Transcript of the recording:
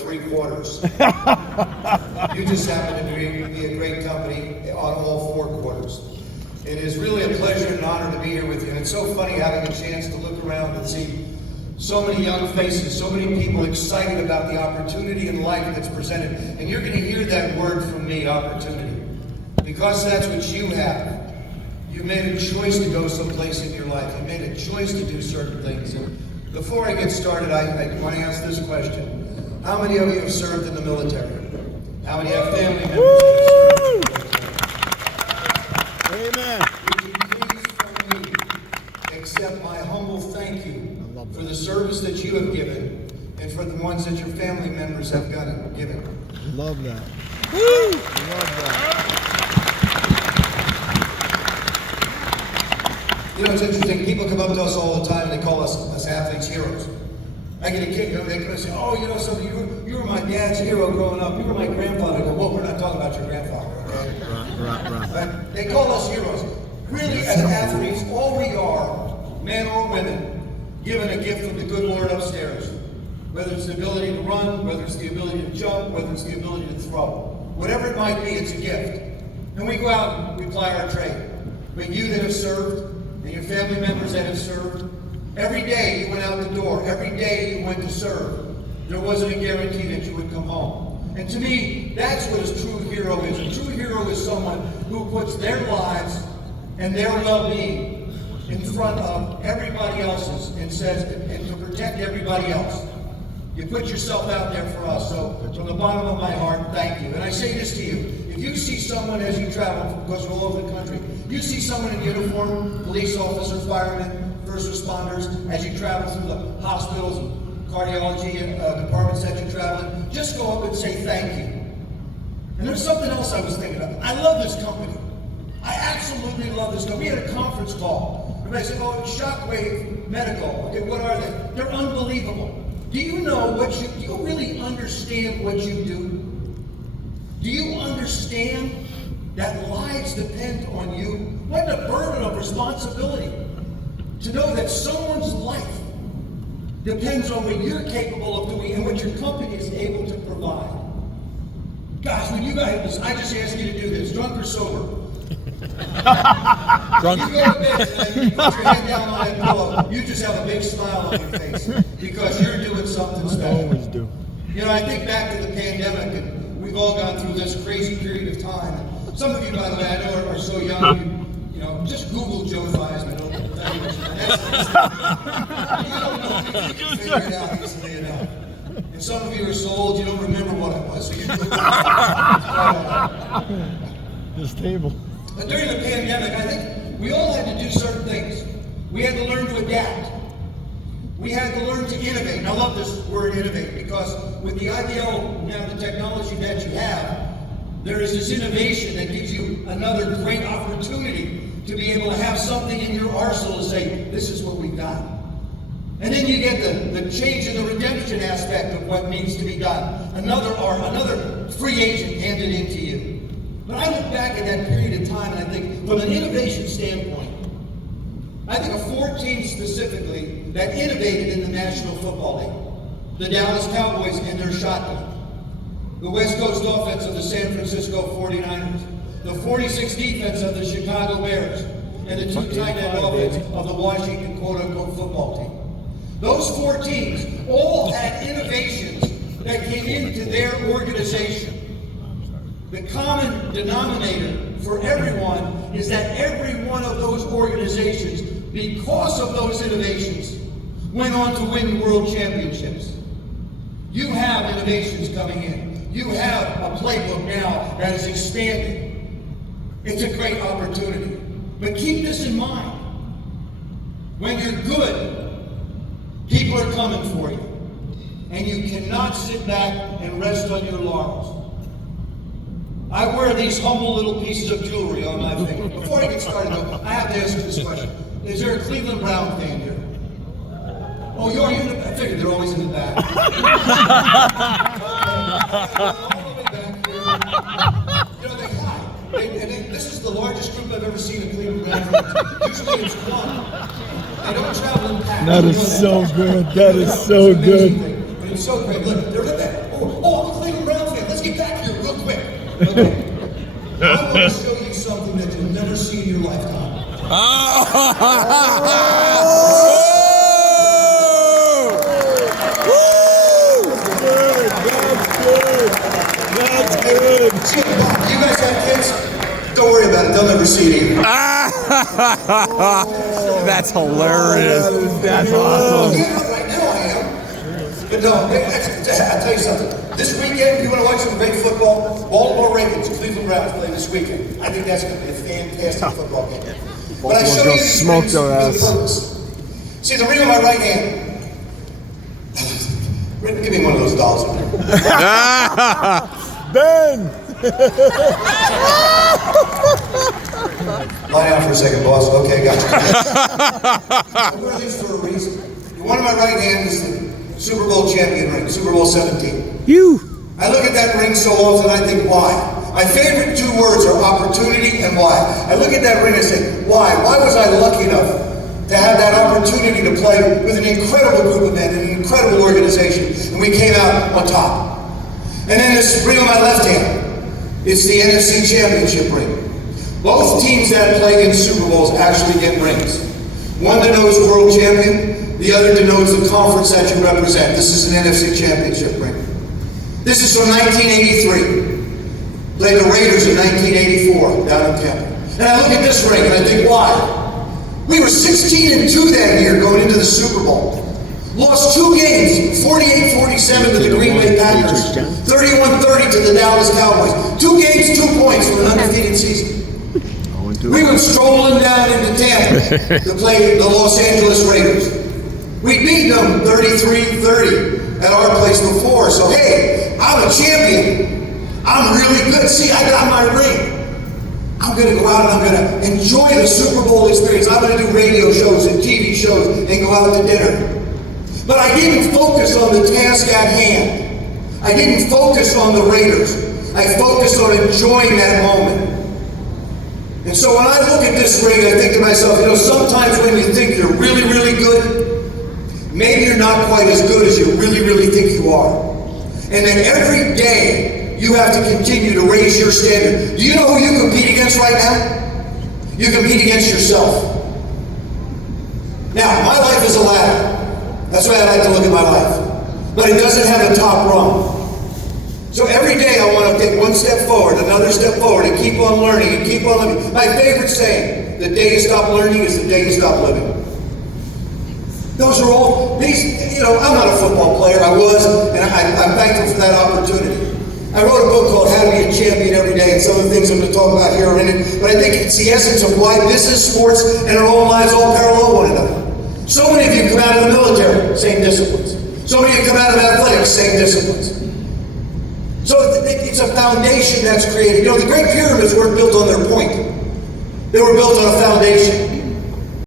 3/4. You just happen to be a great company on all 4 quarters. It is really a pleasure and honor to be here with you. And it's so funny having a chance to look around and see so many young faces, so many people excited about the opportunity in life that's presented. And you're going to hear that word from me, opportunity, because that's what you have. You made a choice to go someplace in your life. You made a choice to do certain things. And before I get started, I want to ask this question. How many of you have served in the military? How many have family members that have served in the military? Amen. Would you please from me accept my humble thank you for the service that you have given and for the ones that your family members have given. Love that. Woo! Love that. You know, it's interesting. People come up to us all the time and they call us athletes heroes. I get a kick. They come and say, "Oh, you know something? You were my dad's hero growing up. You were my grandfather." I go, "Well, we're not talking about your grandfather, okay?" Right. But they call us heroes. Really, as athletes, all we are, men or women, given a gift from the good Lord upstairs. Whether it's the ability to run, whether it's the ability to jump, whether it's the ability to throw. Whatever it might be, it's a gift. And we go out and we ply our trade. But you that have served, and your family members that have served, every day you went out the door, every day you went to serve. There wasn't a guarantee that you would come home. And to me, that's what a true hero is. A true hero is someone who puts their lives and their well-being in front of everybody else's and says, and to protect everybody else. You put yourself out there for us. So from the bottom of my heart, thank you. And I say this to you. If you see someone as you travel, because you're all over the country, you see someone in uniform, police officer, firemen, first responders, as you travel through the hospitals and cardiology departments that you're traveling, just go up and say thank you. And there's something else I was thinking of. I love this company. I absolutely love this company. We had a conference call. Everybody said, "Oh, Shockwave Medical." Okay, what are they? They're unbelievable. Do you know do you really understand what you do? Do you understand that lives depend on you? What a burden of responsibility to know that someone's life depends on what you're capable of doing and what your company is able to provide. Guys, when you guys, I just ask you to do this, drunk or sober. Drunk. You go to bed tonight, you put your head down on that pillow, you just have a big smile on your face because you're doing something special. I always do. You know, I think back to the pandemic, and we've all gone through this crazy period of time. And some of you, by the way, I know are so young, you know, just Google Joe Theismann. It'll tell you what you don't know, you can figure it out easily enough. And some of you are so old, you don't remember what it was, so you This table. But during the pandemic, I think we all had to do certain things. We had to learn to adapt. We had to learn to innovate. And I love this word innovate because with the IBL, now the technology that you have, there is this innovation that gives you another great opportunity to be able to have something in your arsenal to say, this is what we've got. And then you get the change in the redemption aspect of what needs to be done. Another free agent handed into you. But I look back at that period of time and I think, from an innovation standpoint, I think of 4 teams specifically that innovated in the National Football League. The Dallas Cowboys and their shotgun. The West Coast offense of the San Francisco 49ers. The 46 defense of the Chicago Bears. And the 2 tight end offense of the Washington quote-unquote football team. Those 4 teams all had innovations that came into their organization. The common denominator for everyone is that every one of those organizations, because of those innovations, went on to win world championships. You have innovations coming in. You have a playbook now that is expanding. It's a great opportunity. But keep this in mind. When you're good, people are coming for you. And you cannot sit back and rest on your laurels. I wear these humble little pieces of jewelry on my finger. Before I get started, though, I have to ask you this question. Is there a Cleveland Brown fan here? Oh, you're in the back. I figured they're always in the back. All the way back here. You know, they hide. This is the largest group I've ever seen in Cleveland Brown fans. Usually it's one. They don't travel in packs. That is so good. That is so good. But it's so great. Look, they're in the back. Oh, Okay. I want to show you something that you'll never see in your lifetime. That's good. See, you guys have kids? Don't worry about it. They'll never see it either. That's hilarious. That's awesome. Yeah, right now I am. But no, I'll tell you something. This weekend, you want to watch some great football? Baltimore Ravens, Cleveland Browns play this weekend. I think that's going to be a fantastic football game. But I show you these smoke rings their with a ass. purpose. See, the ring on my right hand. Give me one of those dolls. Ben! Lie down for a second, boss. Okay, got you. I wear these for a reason. The one in my right hand is the Super Bowl champion ring, Super Bowl 17. I look at that ring so often, I think, why? My favorite two words are opportunity and why. I look at that ring and say, why? Why was I lucky enough to have that opportunity to play with an incredible group of men, an incredible organization, and we came out on top? And then this ring on my left hand, it's the NFC Championship ring. Both teams that play in Super Bowls actually get rings. One denotes world champion, the other denotes the conference that you represent. This is an NFC Championship ring. This is from 1983. Played the Raiders in 1984 down in Tampa. And I look at this ring and I think, why? We were 16-2 that year going into the Super Bowl. Lost 2 games, 48-47 to the Green Bay Packers, 31-30 to the Dallas Cowboys. 2 games, 2 points for an undefeated season. We went strolling down into Tampa to play the Los Angeles Raiders. We beat them 33-30 at our place before. So hey, I'm a champion. I'm really good. See, I got my ring. I'm going to go out and I'm going to enjoy the Super Bowl experience. I'm going to do radio shows and TV shows and go out to dinner. But I didn't focus on the task at hand. I didn't focus on the Raiders. I focused on enjoying that moment. And so when I look at this ring, I think to myself, you know, sometimes when you think you're really, really good, maybe you're not quite as good as you really, really think you are. And then every day, you have to continue to raise your standard. Do you know who you compete against right now? You compete against yourself. Now, my life is a ladder. That's the way I like to look at my life. But it doesn't have a top rung. So every day I want to take one step forward, another step forward, and keep on learning and keep on living. My favorite saying, the day you stop learning is the day you stop living. Those are all, these, you know, I'm not a football player. I was, and I'm thankful for that opportunity. I wrote a book called How to Be a Champion Every Day, and some of the things I'm going to talk about here are in it. But I think it's the essence of why business, sports, and our own lives all parallel one another. So many of you come out of the military, same disciplines. So many of you come out of athletics, same disciplines. So it's a foundation that's created. You know, the Great Pyramids weren't built on their point. They were built on a foundation.